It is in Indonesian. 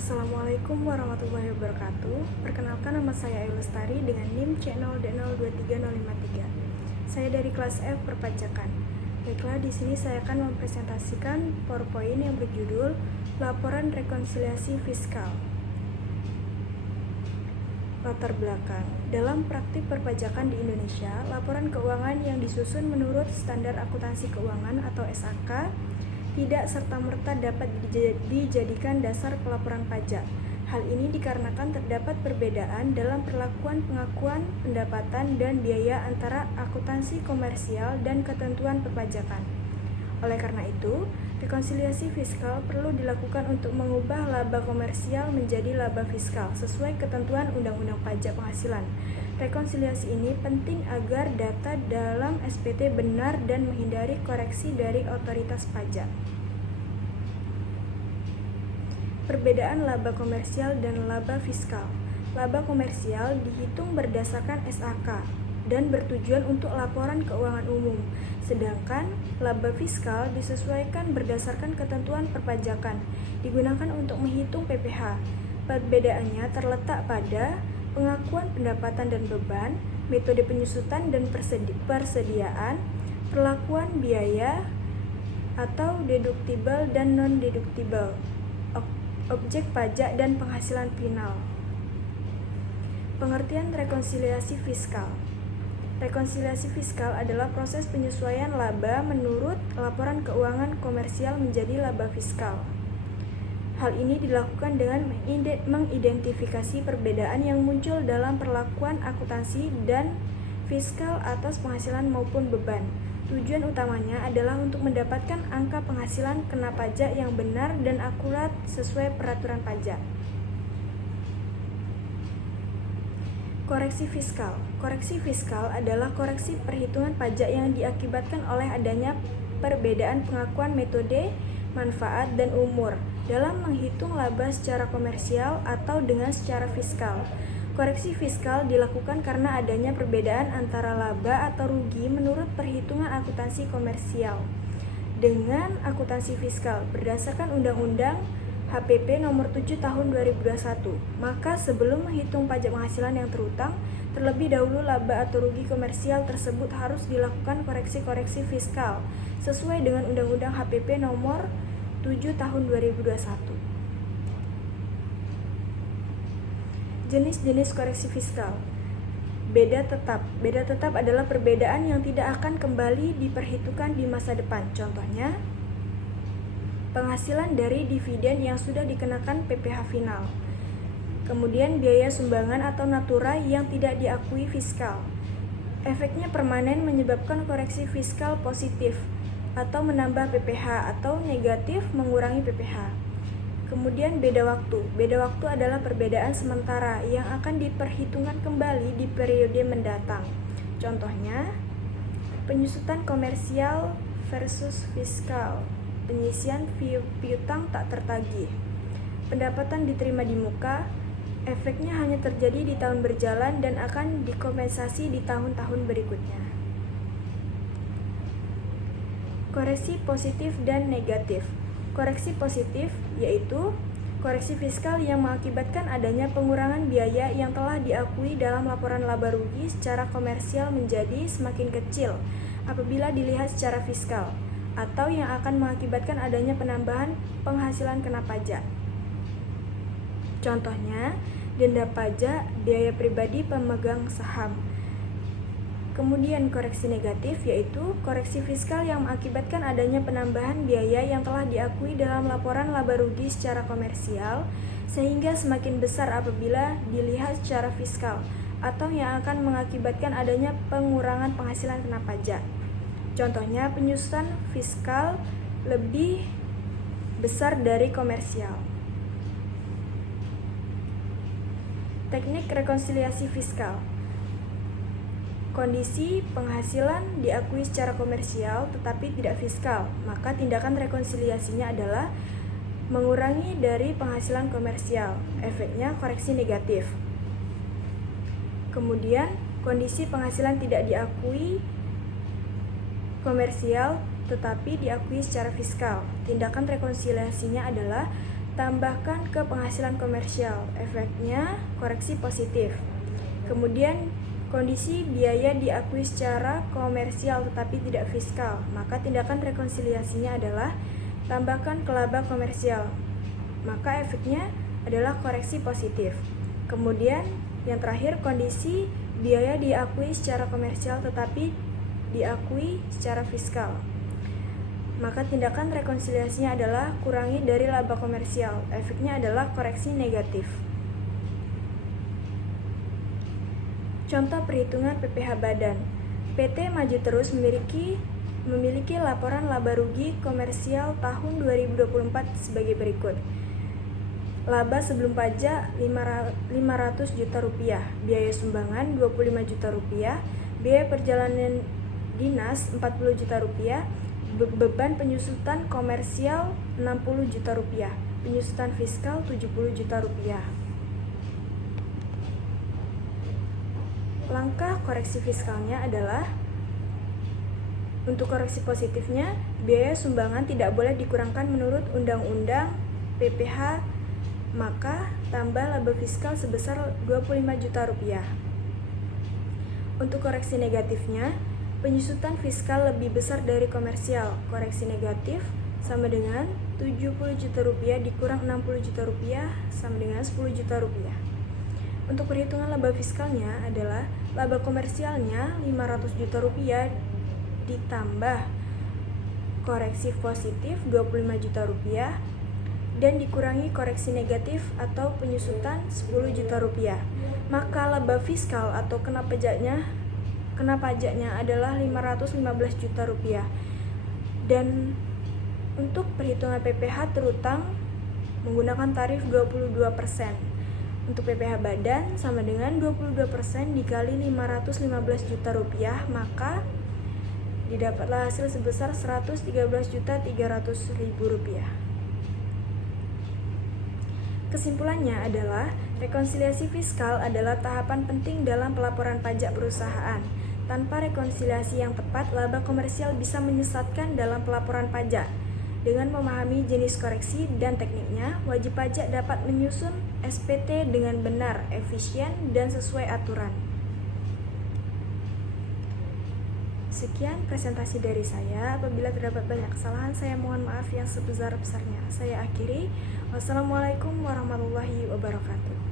Assalamualaikum warahmatullahi wabarakatuh. Perkenalkan, nama saya Ayu Lestari dengan NIM C0D023053. Saya dari kelas F Perpajakan. Baiklah, di sini saya akan mempresentasikan PowerPoint yang berjudul Laporan Rekonsiliasi Fiskal. Latar belakang. Dalam praktik perpajakan di Indonesia, laporan keuangan yang disusun menurut Standar Akuntansi Keuangan atau SAK tidak serta-merta dapat dijadikan dasar pelaporan pajak. Hal ini dikarenakan terdapat perbedaan dalam perlakuan pengakuan pendapatan dan biaya antara akuntansi komersial dan ketentuan perpajakan. Oleh karena itu, rekonsiliasi fiskal perlu dilakukan untuk mengubah laba komersial menjadi laba fiskal sesuai ketentuan Undang-Undang Pajak Penghasilan. Rekonsiliasi ini penting agar data dalam SPT benar dan menghindari koreksi dari otoritas pajak. Perbedaan laba komersial dan laba fiskal. Laba komersial dihitung berdasarkan SAK dan bertujuan untuk laporan keuangan umum, sedangkan laba fiskal disesuaikan berdasarkan ketentuan perpajakan, digunakan untuk menghitung PPh. Perbedaannya terletak pada pengakuan pendapatan dan beban, metode penyusutan dan persediaan, perlakuan biaya atau deduktibel dan non-deduktibel, objek pajak dan penghasilan final. Pengertian rekonsiliasi fiskal. Rekonsiliasi fiskal adalah proses penyesuaian laba menurut laporan keuangan komersial menjadi laba fiskal. Hal ini dilakukan dengan mengidentifikasi perbedaan yang muncul dalam perlakuan akuntansi dan fiskal atas penghasilan maupun beban. Tujuan utamanya adalah untuk mendapatkan angka penghasilan kena pajak yang benar dan akurat sesuai peraturan pajak. Koreksi fiskal. Koreksi fiskal adalah koreksi perhitungan pajak yang diakibatkan oleh adanya perbedaan pengakuan metode, manfaat, dan umur dalam menghitung laba secara komersial atau dengan secara fiskal. Koreksi fiskal dilakukan karena adanya perbedaan antara laba atau rugi menurut perhitungan akuntansi komersial dengan akuntansi fiskal berdasarkan Undang-Undang HPP Nomor 7 Tahun 2021. Maka sebelum menghitung pajak penghasilan yang terutang, terlebih dahulu laba atau rugi komersial tersebut harus dilakukan koreksi-koreksi fiskal sesuai dengan Undang-Undang HPP Nomor 7 Tahun 2021. Jenis-jenis koreksi fiskal. Beda tetap. Beda tetap adalah perbedaan yang tidak akan kembali diperhitungkan di masa depan. Contohnya, penghasilan dari dividen yang sudah dikenakan PPh final. Kemudian biaya sumbangan atau natura yang tidak diakui fiskal. Efeknya permanen menyebabkan koreksi fiskal positif atau menambah PPh atau negatif mengurangi PPh. Kemudian beda waktu. Beda waktu adalah perbedaan sementara yang akan diperhitungkan kembali di periode mendatang. Contohnya, penyusutan komersial versus fiskal, penyisian piutang tak tertagih. Pendapatan diterima di muka, efeknya hanya terjadi di tahun berjalan dan akan dikompensasi di tahun-tahun berikutnya. Koreksi positif dan negatif. Koreksi positif yaitu koreksi fiskal yang mengakibatkan adanya pengurangan biaya yang telah diakui dalam laporan laba rugi secara komersial menjadi semakin kecil apabila dilihat secara fiskal, atau yang akan mengakibatkan adanya penambahan penghasilan kena pajak. Contohnya, denda pajak, biaya pribadi pemegang saham. Kemudian koreksi negatif yaitu koreksi fiskal yang mengakibatkan adanya penambahan biaya yang telah diakui dalam laporan laba rugi secara komersial sehingga semakin besar apabila dilihat secara fiskal, atau yang akan mengakibatkan adanya pengurangan penghasilan kena pajak. Contohnya, penyusutan fiskal lebih besar dari komersial. Teknik rekonsiliasi fiskal. Kondisi penghasilan diakui secara komersial tetapi tidak fiskal, maka tindakan rekonsiliasinya adalah mengurangi dari penghasilan komersial. Efeknya koreksi negatif. Kemudian, kondisi penghasilan tidak diakui komersial tetapi diakui secara fiskal. Tindakan rekonsiliasinya adalah ditambahkan ke penghasilan komersial. Efeknya koreksi positif. Kemudian kondisi biaya diakui secara komersial tetapi tidak fiskal, maka tindakan rekonsiliasinya adalah tambahkan ke laba komersial. Maka efeknya adalah koreksi positif. Kemudian yang terakhir, kondisi biaya diakui secara komersial tetapi diakui secara fiskal. Maka tindakan rekonsiliasinya adalah kurangi dari laba komersial. Efeknya adalah koreksi negatif. Contoh perhitungan PPh badan. PT Maju Terus memiliki laporan laba rugi komersial tahun 2024 sebagai berikut. Laba sebelum pajak 500 juta rupiah, biaya sumbangan 25 juta rupiah, biaya perjalanan dinas 40 juta rupiah, beban penyusutan komersial 60 juta rupiah, penyusutan fiskal 70 juta rupiah. Langkah koreksi fiskalnya adalah untuk koreksi positifnya, biaya sumbangan tidak boleh dikurangkan menurut Undang-Undang PPh, maka tambah laba fiskal sebesar 25 juta rupiah. Untuk koreksi negatifnya, penyusutan fiskal lebih besar dari komersial. Koreksi negatif sama dengan 70 juta rupiah dikurang 60 juta rupiah sama dengan 10 juta rupiah. Untuk perhitungan laba fiskalnya adalah laba komersialnya 500 juta rupiah ditambah koreksi positif 25 juta rupiah dan dikurangi koreksi negatif atau penyusutan 10 juta rupiah. Maka laba fiskal atau kena pajaknya adalah 515 juta rupiah. Dan untuk perhitungan PPh terutang menggunakan tarif 22%. Untuk PPh badan sama dengan 22% dikali 515 juta rupiah, maka didapatlah hasil sebesar 113.300.000 rupiah. Kesimpulannya adalah rekonsiliasi fiskal adalah tahapan penting dalam pelaporan pajak perusahaan. Tanpa rekonsiliasi yang tepat, laba komersial bisa menyesatkan dalam pelaporan pajak. Dengan memahami jenis koreksi dan tekniknya, wajib pajak dapat menyusun SPT dengan benar, efisien, dan sesuai aturan. Sekian presentasi dari saya. Apabila terdapat banyak kesalahan, saya mohon maaf yang sebesar-besarnya. Saya akhiri. Wassalamualaikum warahmatullahi wabarakatuh.